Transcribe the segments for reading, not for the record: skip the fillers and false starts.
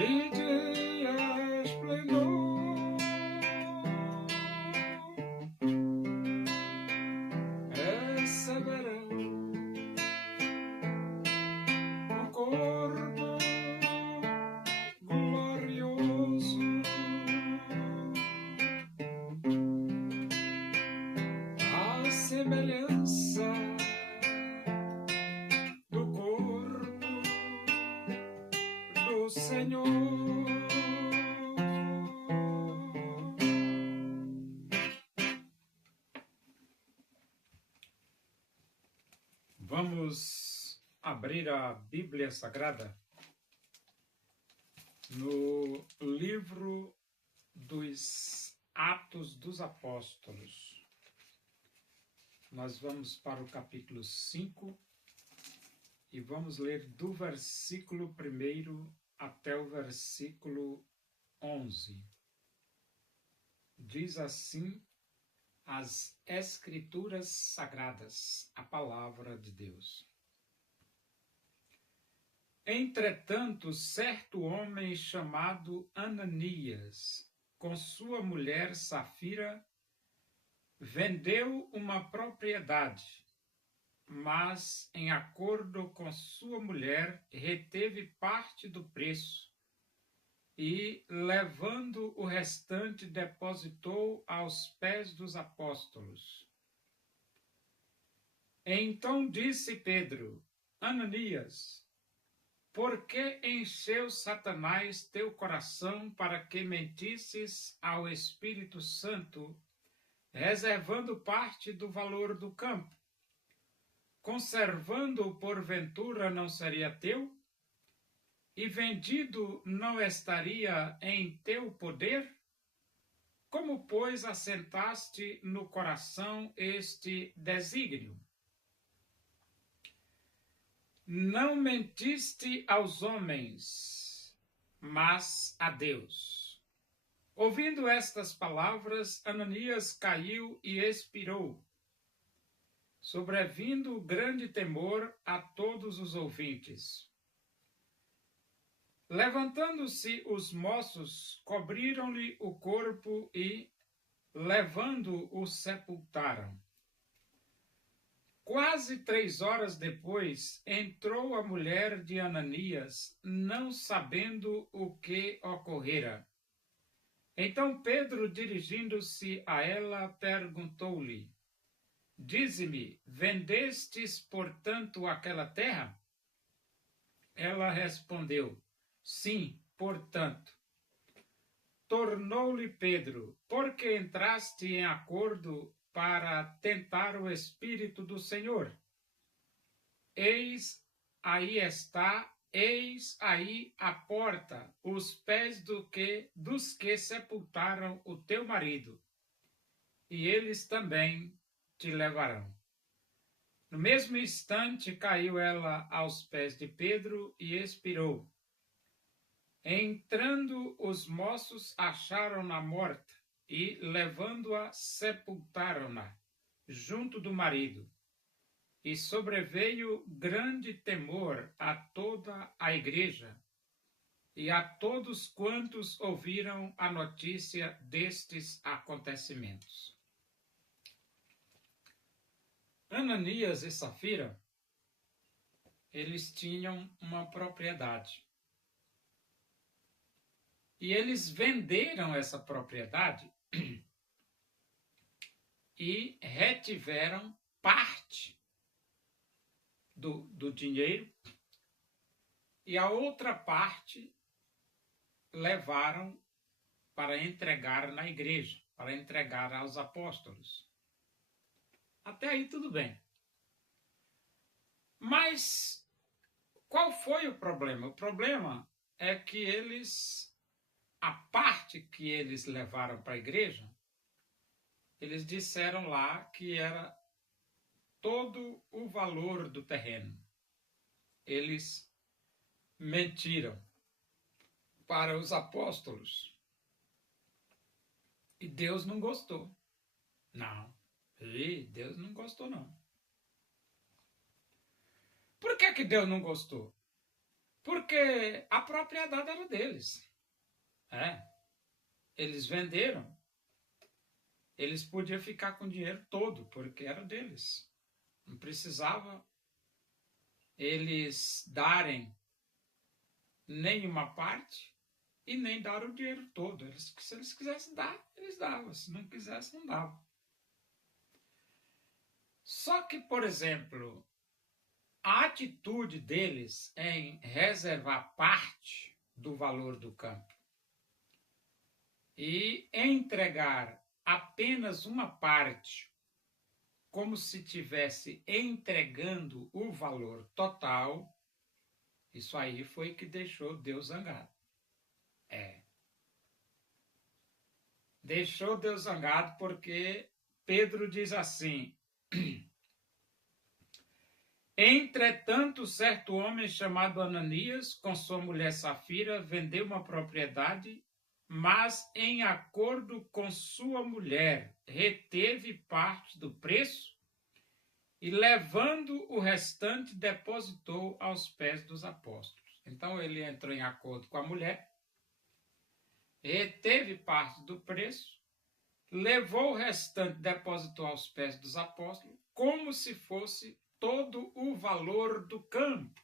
de dia esplendor, receberão o corpo glorioso, a semelhança do corpo do Senhor. Vamos abrir a Bíblia Sagrada no livro dos Atos dos Apóstolos. Nós vamos para o capítulo 5 e vamos ler do versículo 1 até o versículo 11. Diz assim as Escrituras Sagradas, a Palavra de Deus. Entretanto, certo homem chamado Ananias, com sua mulher Safira, vendeu uma propriedade, mas, em acordo com sua mulher, reteve parte do preço e, levando o restante, depositou aos pés dos apóstolos. Então disse Pedro: Ananias, por que encheu Satanás teu coração para que mentisses ao Espírito Santo, reservando parte do valor do campo? Conservando-o porventura não seria teu? E vendido não estaria em teu poder? Como, pois, assentaste no coração este desígnio? Não mentiste aos homens, mas a Deus. Ouvindo estas palavras, Ananias caiu e expirou, sobrevindo grande temor a todos os ouvintes. Levantando-se os moços, cobriram-lhe o corpo e, levando-o, sepultaram. Quase 3 horas depois, entrou a mulher de Ananias, não sabendo o que ocorrera. Então Pedro, dirigindo-se a ela, perguntou-lhe: Dize-me, vendestes, portanto, aquela terra? Ela respondeu: Sim, portanto. Tornou-lhe Pedro: Por que entraste em acordo para tentar o Espírito do Senhor? Eis aí a porta, os pés dos que sepultaram o teu marido, e eles também te levarão. No mesmo instante caiu ela aos pés de Pedro e expirou. Entrando os moços, acharam-na morta e, levando-a, sepultaram-na junto do marido. E sobreveio grande temor a toda a igreja e a todos quantos ouviram a notícia destes acontecimentos. Ananias e Safira, eles tinham uma propriedade. E eles venderam essa propriedade e retiveram parte do dinheiro, e a outra parte levaram para entregar na igreja, para entregar aos apóstolos. Até aí tudo bem. Mas qual foi o problema? O problema é que a parte que eles levaram para a igreja, eles disseram lá que era todo o valor do terreno. Eles mentiram para os apóstolos. E Deus não gostou. Não. E Deus não gostou, não. Por que Deus não gostou? Porque a propriedade era deles. Eles venderam. Eles podiam ficar com o dinheiro todo, porque era deles. Não precisava eles darem nenhuma parte e nem dar o dinheiro todo. Se eles quisessem dar, eles davam. Se não quisessem, não davam. Só que, por exemplo, a atitude deles em reservar parte do valor do campo e entregar apenas uma parte, como se tivesse entregando o valor total, isso aí foi que deixou Deus zangado. Deixou Deus zangado porque Pedro diz assim: entretanto, certo homem chamado Ananias, com sua mulher Safira, vendeu uma propriedade, mas em acordo com sua mulher, reteve parte do preço e, levando o restante, depositou aos pés dos apóstolos. Então, ele entrou em acordo com a mulher, reteve parte do preço, levou o restante, depositou aos pés dos apóstolos, como se fosse todo o valor do campo.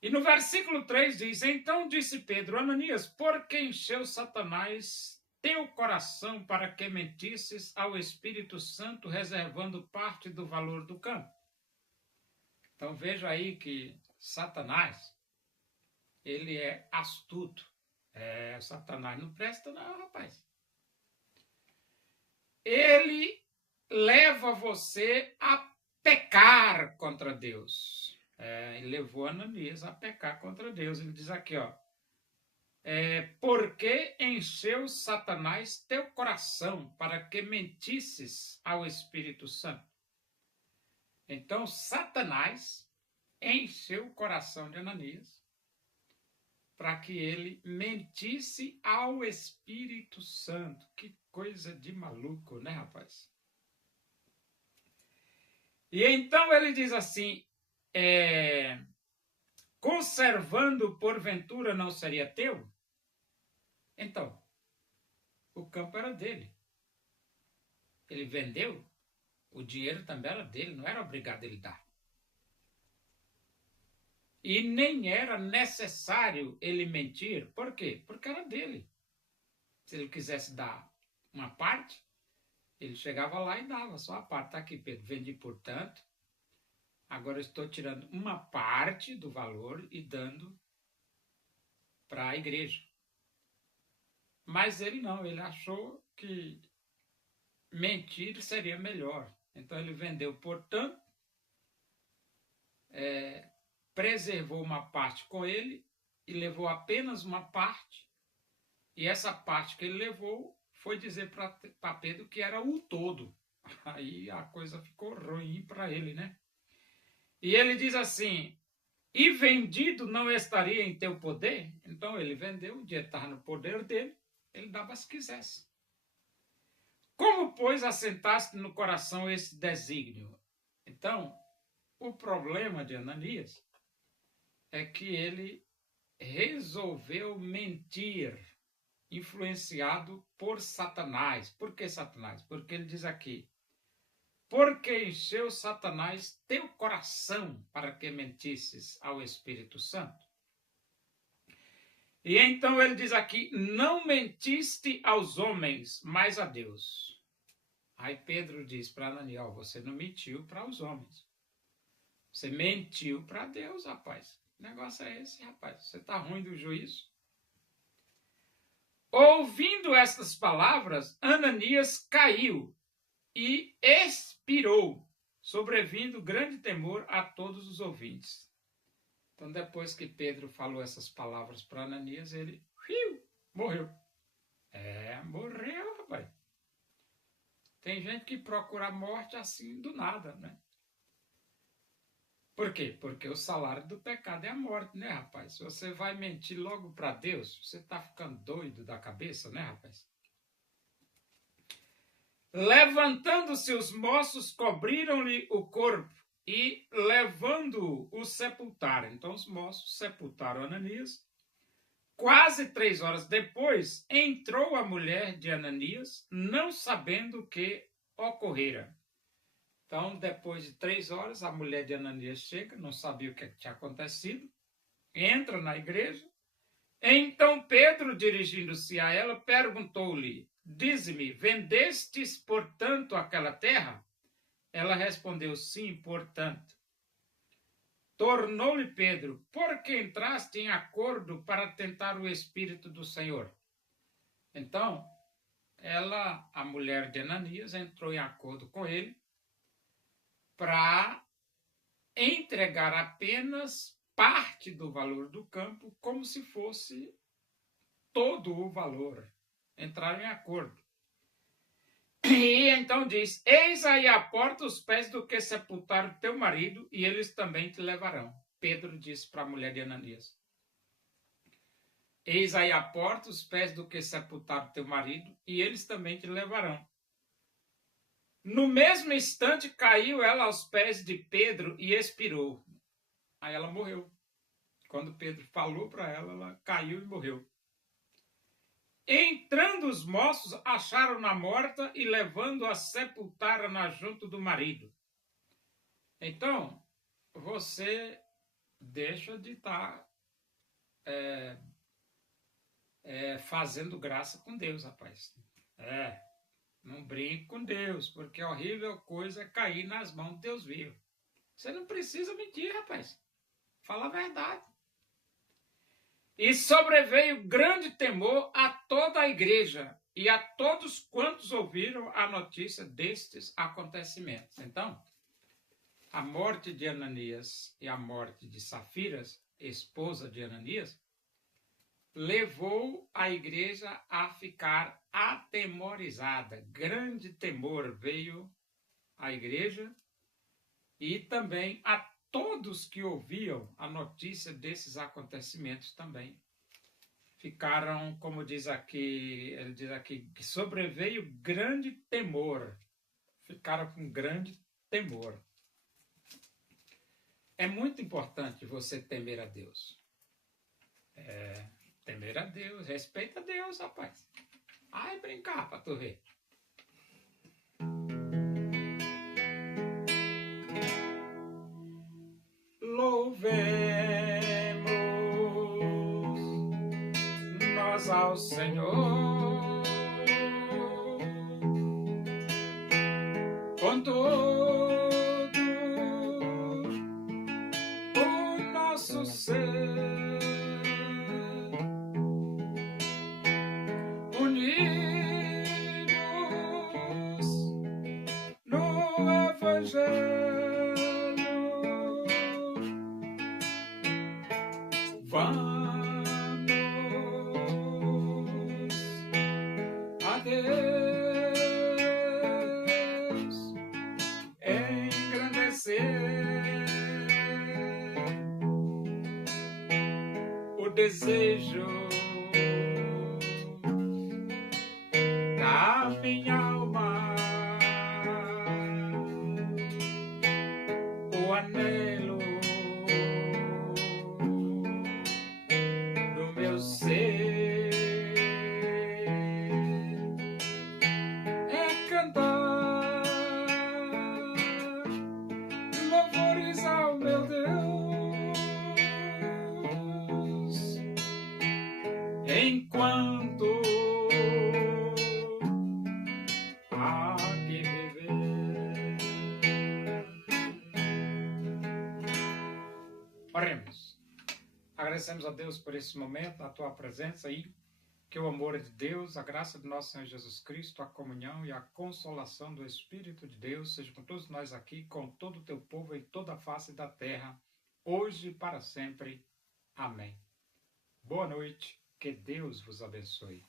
E no versículo 3 diz: então disse Pedro, Ananias, por que encheu Satanás teu coração para que mentisses ao Espírito Santo, reservando parte do valor do campo? Então veja aí que Satanás, ele é astuto. Satanás não presta não, rapaz. Ele leva você a pecar contra Deus. Ele levou Ananias a pecar contra Deus. Ele diz aqui, porque encheu Satanás teu coração para que mentisses ao Espírito Santo. Então, Satanás encheu o coração de Ananias para que ele mentisse ao Espírito Santo. Que coisa de maluco, né, rapaz? E então ele diz assim, conservando porventura não seria teu? Então, o campo era dele. Ele vendeu, o dinheiro também era dele, não era obrigado ele dar. E nem era necessário ele mentir. Por quê? Porque era dele. Se ele quisesse dar uma parte, ele chegava lá e dava só a parte. Está aqui, Pedro, vendi por tanto. Agora eu estou tirando uma parte do valor e dando para a igreja. Mas ele não, ele achou que mentir seria melhor. Então ele vendeu por tanto, preservou uma parte com ele e levou apenas uma parte. E essa parte que ele levou foi dizer para Pedro que era o todo. Aí a coisa ficou ruim para ele, né? E ele diz assim, e vendido não estaria em teu poder? Então ele vendeu, o dinheiro estava no poder dele, ele dava se quisesse. Como, pois, assentaste no coração esse desígnio? Então, o problema de Ananias é que ele resolveu mentir, influenciado por Satanás. Por que Satanás? Porque ele diz aqui, porque encheu Satanás teu coração para que mentisses ao Espírito Santo. E então ele diz aqui, não mentiste aos homens, mas a Deus. Aí Pedro diz para Ananias, você não mentiu para os homens. Você mentiu para Deus, rapaz. Que negócio é esse, rapaz? Você está ruim do juízo? Ouvindo estas palavras, Ananias caiu e expirou, sobrevindo grande temor a todos os ouvintes. Então, depois que Pedro falou essas palavras para Ananias, ele morreu. Morreu, rapaz. Tem gente que procura a morte assim do nada, né? Por quê? Porque o salário do pecado é a morte, né, rapaz? Se você vai mentir logo para Deus, você está ficando doido da cabeça, né, rapaz? Levantando-se os moços, cobriram-lhe o corpo e levando-o, o sepultaram. Então os moços sepultaram Ananias. Quase 3 horas depois, entrou a mulher de Ananias, não sabendo o que ocorrera. Então, depois de 3 horas, a mulher de Ananias chega, não sabia o que tinha acontecido, entra na igreja. Então Pedro, dirigindo-se a ela, perguntou-lhe: dize-me, vendestes, portanto, aquela terra? Ela respondeu: sim, portanto. Tornou-lhe Pedro: por que entraste em acordo para tentar o Espírito do Senhor? Então, ela, a mulher de Ananias, entrou em acordo com ele para entregar apenas parte do valor do campo, como se fosse todo o valor. Entraram em acordo. E então diz: eis aí à porta os pés do que sepultaram teu marido, e eles também te levarão. Pedro disse para a mulher de Ananias: eis aí à porta os pés do que sepultaram teu marido, e eles também te levarão. No mesmo instante caiu ela aos pés de Pedro e expirou. Aí ela morreu. Quando Pedro falou para ela, ela caiu e morreu. Entrando os moços, acharam-na morta e levando-a sepultaram-na junto do marido. Então, você deixa de estar fazendo graça com Deus, rapaz. Não brinque com Deus, porque a horrível coisa é cair nas mãos de Deus vivo. Você não precisa mentir, rapaz. Fala a verdade. E sobreveio grande temor a toda a igreja e a todos quantos ouviram a notícia destes acontecimentos. Então, a morte de Ananias e a morte de Safiras, esposa de Ananias, levou a igreja a ficar atemorizada. Grande temor veio à igreja e também a todos que ouviam a notícia desses acontecimentos também ficaram, como diz aqui, ele diz aqui, que sobreveio grande temor. Ficaram com grande temor. É muito importante você temer a Deus. Temer a Deus, respeita a Deus, rapaz. Ai, brincar pra tu ver. Louvemos nós ao Senhor com todo o nosso ser, unidos no Evangelho. Vamos a Deus engrandecer o desejo da minha alma, o anelo do meu ser é cantar louvores ao meu Deus enquanto há que viver. Oremos. Agradecemos a Deus por esse momento, a tua presença aí, que o amor de Deus, a graça de nosso Senhor Jesus Cristo, a comunhão e a consolação do Espírito de Deus seja com todos nós aqui, com todo o teu povo em toda a face da terra, hoje e para sempre. Amém. Boa noite, que Deus vos abençoe.